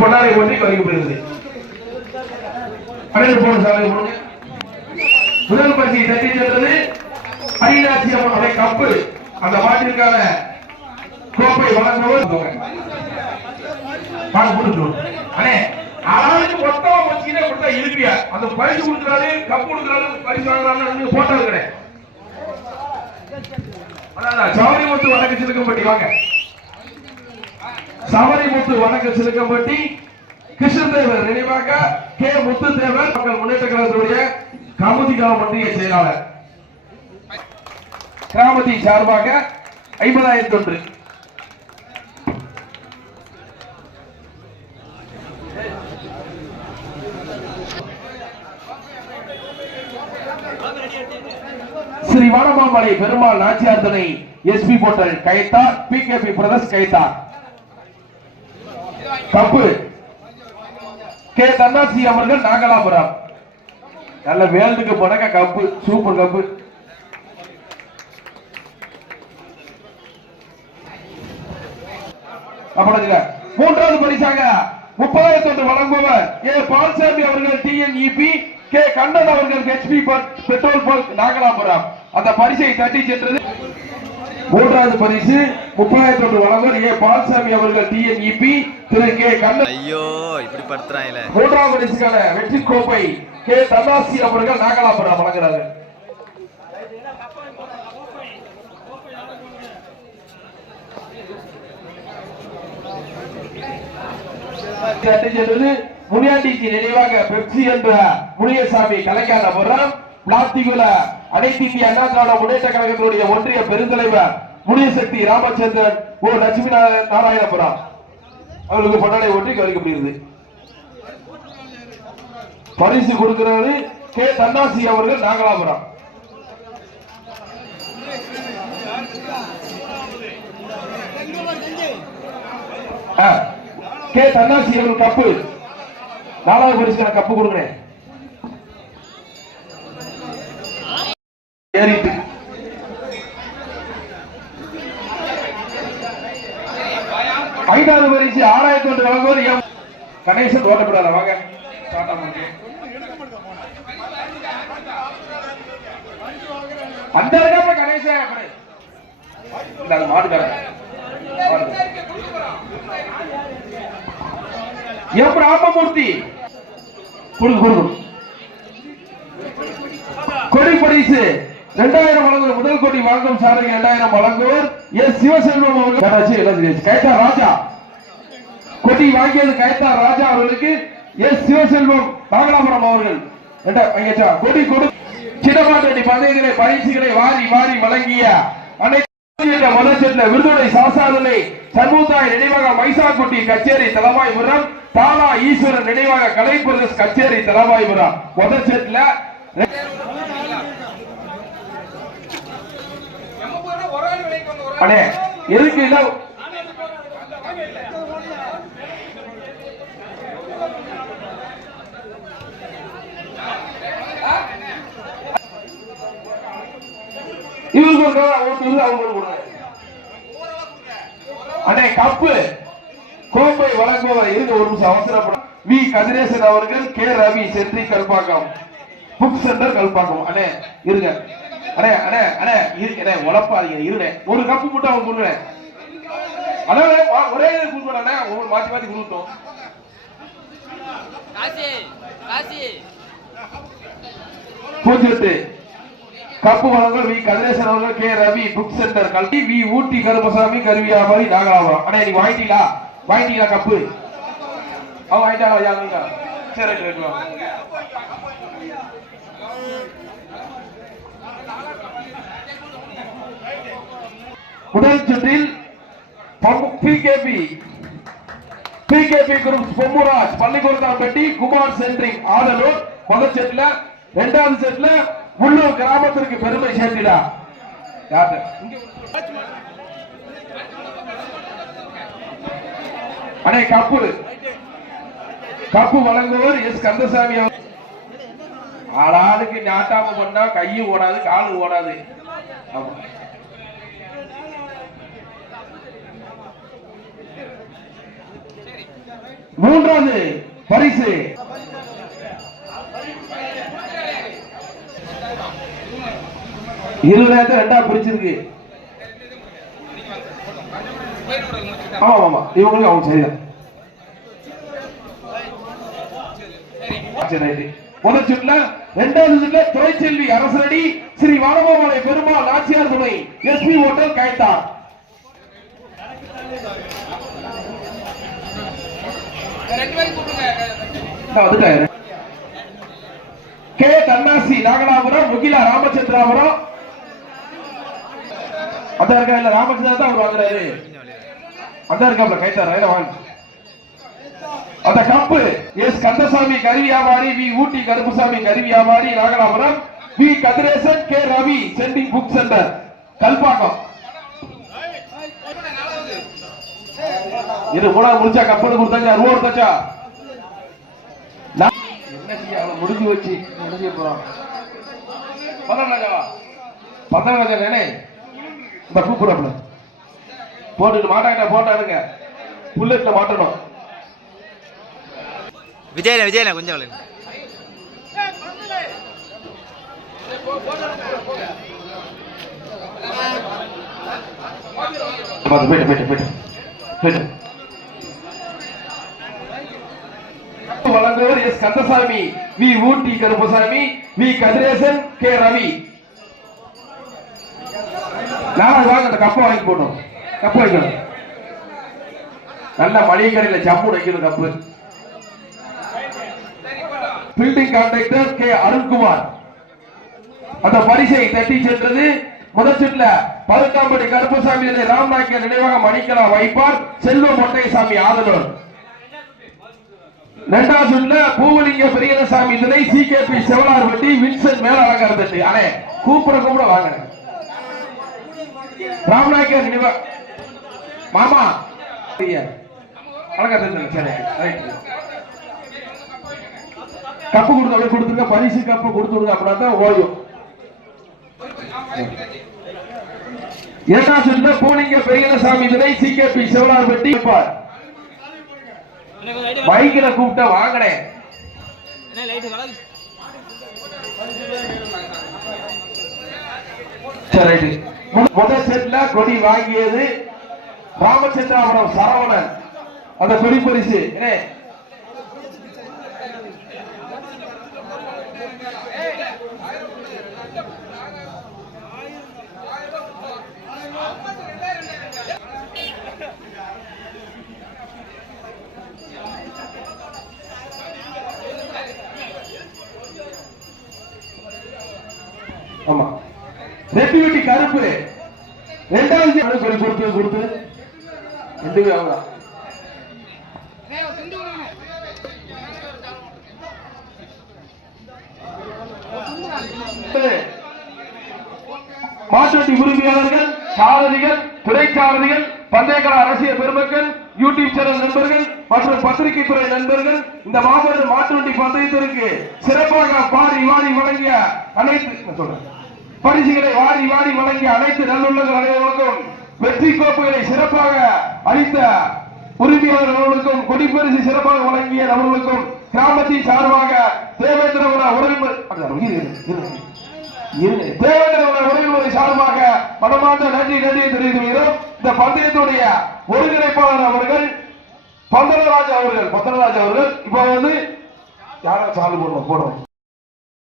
பொன்னாரை ஒன்றி வைக்கப்படுகிறது பன்னெண்டு போன சாலை முதல் பரிசை தட்டி சென்றது அரிநாசி அவை கப்பு. அந்த மாட்டிற்கான கோப்பை வழங்கவும் வாங்க அண்ணே மொத்தமா வச்சுக்கிட்டே கொடுத்தா இழுப்பியா? அந்த பரிசு கொடுக்குறாரு கப்பு கொடுக்குறாரு பரிசு வாங்குறாரு போட்டோ இருக்கிறேன் அதான் சௌரிமுத்து வணக்க வாங்க. சபரிமுத்து வணக்க சிலுக்கம்பட்டி கிருஷ்ணதேவர் நினைவாக கே. முத்துதேவர் மக்கள் முன்னேற்ற கழகத்துடைய கமுதி கிராம ஒன்றிய செயலாளர். கிராமத்தி சார்பாக ஐம்பதாயிரத்தி ஒன்று Sri Vanamamalai Perumal Nachiyar SP போட்டல் Kaithar P K P brothers Kaithar cup K Thannasi அவர்கள் நாகலாபுரம். நல்ல வேல்டுக்கு போனாக்க கப்பு சூப்பர் கப்பு. அப்படிங்க மூன்றாவது பரிசாக முப்பதாயிரத்தி ஒன்று வழங்குபவர் ஏ பால்சாமி அவர்கள் டிஎன்இபி கே கண்ணன் அவர்கள் ஹெச்பி பெட்ரோல் பங்க் நாகலாபுரம். அந்த பரிசை தட்டி சென்றது மூன்றாவது பரிசு முப்பதாயிரத்தி ஒன்று வழங்குவர் ஏ. பால்சாமி அவர்கள் டிஎன்இபி திரு. கே. கண்ணன் ஐயோ இப்படி படுத்துறாங்களே. மூன்றாம் பரிசுக்கான வெற்றி கோப்பை கே. தன்னாசி அவர்கள் நாகலாபுரம் சென்றது முனியாண்டிக்கு நினைவாக பெப்சி என்ற முனியசாமி கலைக்காரபுரம் பிளாத்திகுல அனைத்து இந்திய அண்ணா திராவிட முன்னேற்ற கழகத்தினுடைய ஒன்றிய பெருந்தலைவர் முனியசக்தி ராமச்சந்திரன் ஓ லட்சுமி நாராயணபுரா அவர்களுக்கு பொன்னாடை ஒன்றி கவனிக்கப்படுகிறது பரிசு கொடுக்கிறாரு கே. தன்னாசி அவர்கள் நாகலாபுரம். ஆ, கே. தன்னாசி அவர்கள் கப்பு. நாலாவது பரிசுக்கான கப்பு கொடுக்குறேன். ஏறிட்டு. ஐந்தாவது பரிசு ஆறாயிரத்தி ஒன்று வழங்குவோர் எம். கணேசன் ஓட்டப்படாத வாங்க. அந்த இடத்துல கணேசன் இந்த அது மாட்டுக்காரன். எம். ராமமூர்த்தி. கொடுங்க கொடுங்க. கொடி பரிசு. இரண்டாயிரம் வழங்குவர் முதல் கோடி வாங்கும் சாரதி இரண்டாயிரம் வழங்குவர். எஸ் சிவசெல்வம் அவர்கள். யாராச்சும் கைத்தா ராஜா. கொடி வாங்கியது கைத்தா ராஜா அவர்களுக்கு. எஸ் சிவசெல்வம் நாகலாபுரம் அவர்கள். என்ன வாங்கியாச்சா? கொடி கொடு. சின்னமாட்டடி பந்தயங்களை பரிசுகளை வாரி வாரி வழங்கிய அனைத்து என்ற மலச்சென்ற விருதுடை சாசாதனை சண்முத்தாய் நினைவாக மைசாக்குட்டி கச்சேரி தலவாய்புரம் தானா ஈஸ்வரன் நினைவாக கலைப்பிரதேஷ் கச்சேரி தலவாய்புரம் முதல் செட்ல அண்ணே எதுக்கு இல்ல இவருக்கு ஒரு அவருக்கு இரு, கொடுங்க. அண்ணே கப்பு கோப்பை வழங்குபவர் ஒரு நிமிஷம் அவசரப்படும் வி. கதிரேசன் அவர்கள் K. Ravi centring Kalpakkam book centre Kalpakkam. அண்ணே இருங்க. அண்ணே அண்ணே அண்ணே இரு அண்ணே உழப்பாதீங்க இருங்க ஒரு கப்பு மட்டும் அவங்க கொடுங்க அதாவது ஒரே இது கொடுக்கணும் அண்ணே. ஒவ்வொரு மாத்தி மாத்தி கொடுத்தோம் பூஜ்ஜியத்து கப்பு வழங்கல் வி. கதிரேசன் அவர்கள் கே. ரவி புக் சென்டர் கல்வி வி. ஊட்டி கருமசாமி கருவி வியாபாரி நாகலாபுரம் அண்ணே நீ வாங்கிட்டீங்களா? வாங்கிட்டீங்களா கப்பு? அவன் வாங்கிட்டாங்களா யா வாங்கிட்டா? சரி ரைட் ரைட் முதல் சுற்றில் PKP PKP group Bommuraj Pallikoodathampatti Kumar centring Athalur முதல் செட்ல இரண்டாவது செட்ல உள்ளூர் கிராமத்திற்கு பெருமை சேர்த்திடா. அடே கப்பு. கப்பு வழங்குவர் எஸ் கந்தசாமி அவர் ஆளாளுக்கு நாட்டாம பண்ணா கையும் ஓடாது காலும் ஓடாது. ஆமா மூன்றாவது இரண்டாவது பரிசு இருபதாயிரத்தை ரெண்டா பிரிச்சிருக்கு. ஆமா ஆமா இவங்களுக்கு அவங்க சரிதான். சரி, ரைட்டு. முதல் சுற்றுல இரண்டாவது சுற்றுல துறைச்செல்வி அரசரடி ஸ்ரீ வானமாமலை பெருமாள் நாச்சியார் துணை. எஸ்பி ஹோட்டல் கைத்தார் நான் கே. கண்ணாசி நாகலாபுரம் முகிலா ராமச்சந்திராபுரம். அந்த இருக்கா இல்ல ராமச்சந்திரன் தான் அவர் வாங்குறாரு. அந்த இருக்காப்ல கைத்தார் ரைட வாங்க. அந்த கப்பு எஸ் கந்தசாமி கறி வியாபாரி வி ஊட்டி கருப்புசாமி கறி வியாபாரி நாகலாபுரம் வி கதிரேசன் கே ரவி சென்டிங் புக் சென்டர் கல்பாக்கம். இது கூட முடிச்சா கப்பல் கொடுத்தாச்சா? ரூபா கொடுத்தாச்சா? என்ன செய்ய முடிஞ்சு வச்சு என்ன போறோம்? பதினொன்று ராஜாவா? ராஜா நானே இந்த கூப்பிடப்பட போட்டுட்டு மாட்டாங்க போட்டோ எடுங்க. புல்லட்ல மாட்டணும். விஜயன விஜயன கொஞ்சம் விளையாடு. போயிட்டு போயிட்டு போயிட்டு. போயிட்டு. வழங்குவர் S Kandasamy. V Ooty Karuppasamy. V Kathiresan K Ravi. நாலாவது வாங்க அந்த கப்பை வாங்கி போடணும் கப்பு வைக்கணும் நல்ல மளிகை கடையில் ஜம்மு வைக்கணும் cup. Building contractor K Arunkumar அந்த பரிசை தட்டி சென்றது முதல் சுற்றுல பதுக்காம்படி கருப்பசாமி ராம்நாயக்க நினைவாக மணிக்கலா வைப்பார் செல்வ மொட்டைசாமி ஆதனூர் இரண்டாவது சுற்றுல பூவலிங்க பெரியசாமி நிலை சி கே பி செவலார் வட்டி வின்சென்ட் மேல அலங்கார தட்டு அண்ணே கூப்பிட கூப்பிட வாங்க ராம்நாயக்க நினைவா மாமா ஐயா, தட்டு சரி ரைட் கப்பு கொடுத்து கொடுத்துருங்க. பரிசு கப்பு கொடுத்துருங்க அப்படின்னா தான் ஓயும் இரண்டாம் சுற்றுல பூலிங்க பெரியசாமி துணை சி கே பி சிவனார்பட்டி. பைக்கில கூப்பிட்ட வாங்கினேன் சரி முதல் செட்ல கொடி வாங்கியது ராமச்சந்திராபுரம் சரவணன். அந்த கொடி பரிசு. என்ன ஆமா வெட்டி கருப்பு. ரெண்டாவது சொல்லி கொடுத்து கொடுத்து. ரெண்டுமே அவங்க மாட்டுவண்டி உரிமையாளர்கள் சாரதிகள் துணை சாரதிகள் பந்தயக்கல அரசியல் பெருமக்கள் யூடியூப் சேனல் நண்பர்கள் மற்றும் பத்திரிகை துறை நண்பர்கள் இந்த மாபெரும் மாட்டுவண்டி பந்தயத்திற்கு சிறப்பாக பாடி வாடி வழங்கிய அனைத்து சொல்றேன். பரிசுகளை வாரி வாரி வழங்கி அனைத்து நல்லுள்ளங்கள் அனைவருக்கும் வெற்றி கோப்புகளை சிறப்பாக அளித்த உரிமையாளர்களுக்கும் கொடிப்பரிசு சிறப்பாக வழங்கிய நபர்களுக்கும் கிராமத்தின் சார்பாக தேவேந்திரகுல உறவினர் தேவேந்திரகுல உறவினரை சார்பாக மனமார்ந்த நன்றி நன்றி தெரிவித்து வருகிறோம் இந்த பந்தயத்துடைய ஒருங்கிணைப்பாளர் அவர்கள் பந்தனராஜ் அவர்கள் பந்தனராஜ் அவர்கள். இப்ப வந்து யாரை சால்வு போடுறோம் போடுறோம்